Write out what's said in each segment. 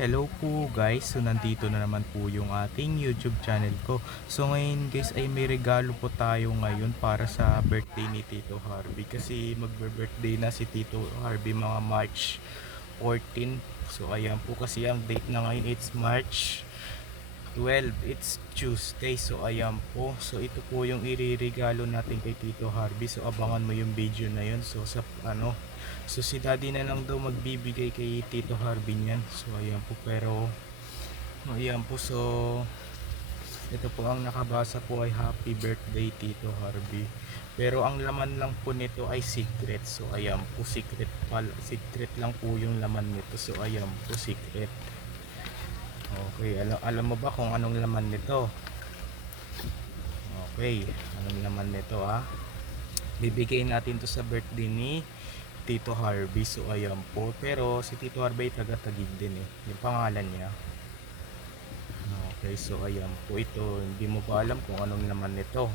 Hello po guys, so nandito na naman po yung ating YouTube channel ko. So ngayon guys ay may regalo po tayo ngayon para sa birthday ni Tito Harvey. Kasi magbe-birthday na si Tito Harvey mga March 14. So ayan po kasi ang date na ngayon it's March 12. It's Tuesday. So ayan po. So ito po yung iririgalo natin kay Tito Harvey. So abangan mo yung video na yun. So sa ano So si daddy na lang daw magbibigay kay Tito Harvey niyan. So ayan po pero ayan po so ito po ang nakabasa po ay happy birthday Tito Harvey. Pero ang laman lang po nito ay secret. So ayan po secret pal secret lang po yung laman nito. So ayan po secret. Okay, alam, alam mo ba kung anong laman nito? Okay, anong laman nito ah? Bibigay natin to sa birthday ni Tito Harvey. So ayan po. Pero si Tito Harvey taga Tagig din eh. Yung pangalan niya. Okay, so ayan po ito. Hindi mo ba alam kung anong naman nito.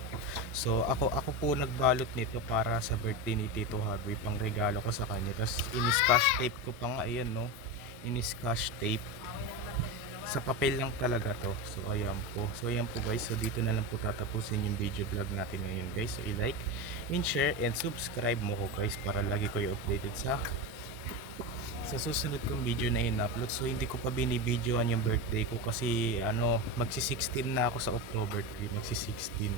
So ako ako po nagbalot nito para sa birthday ni Tito Harvey pang regalo ko sa kanya. Tapos in-scotch tape ko pa nga ayan no. In-scotch tape. Sa papel lang talaga to. So ayan po. So ayan po guys. So dito na lang po tatapusin yung video vlog natin ngayon guys. So i-like, and share, and subscribe mo ko guys para lagi kayo updated sa sa susunod kong video na in-upload. So hindi ko pa binibidyoan yung birthday ko kasi ano, magsi-16 na ako sa October 3, magsi-16.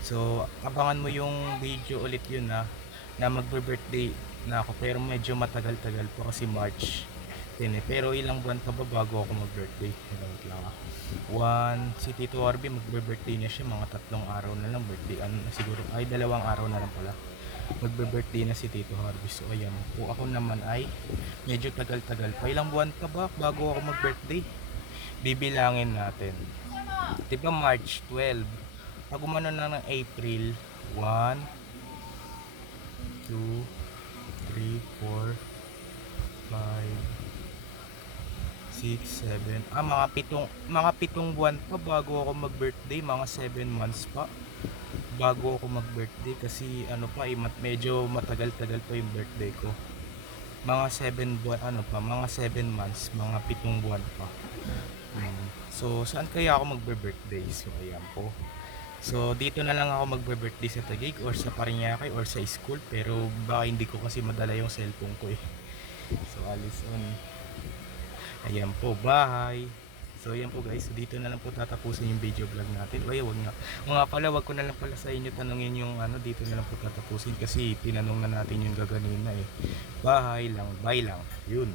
So abangan mo yung video ulit yun na na magbe-birthday na ako pero medyo matagal-tagal pa kasi March 10 eh. Pero ilang buwan pa ba bago ako mag-birthday? Wait lang ah. One, si Tito Harvey magbe-birthday niya siya mga tatlong araw na lang birthday. Ano na siguro, ay dalawang araw na lang pala. Magbe-birthday na si Tito Harvey. So ayan po ako naman ay medyo tagal-tagal pa. Ilang buwan pa ba bago ako mag-birthday? Bibilangin natin. 'Di ba March 12? Pag umano na ng April 1 2 3 4 5 6, 7, ah mga pitong, mga pitong buwan pa bago ako mag-birthday, mga 7 months pa bago ako mag-birthday kasi ano pa eh, medyo matagal-tagal pa yung birthday ko. Mga 7 buwan, ano pa, mga 7 months, mga pitong buwan pa. Mm. So, saan kaya ako magbe-birthday? So, ayan po. So, dito na lang ako magbe-birthday sa Taguig or sa Parañaque or sa school pero baka hindi ko kasi madala yung cellphone ko eh. So, alis on. Ayan po, bye! So ayan po guys, dito na lang po tatapusin yung video vlog natin. O wag nga. O nga pala, wag ko na lang pala sa inyo tanungin yung ano, dito na lang po tatapusin kasi tinanong na natin yung gaganina eh. Bahay lang, bye lang. Yun.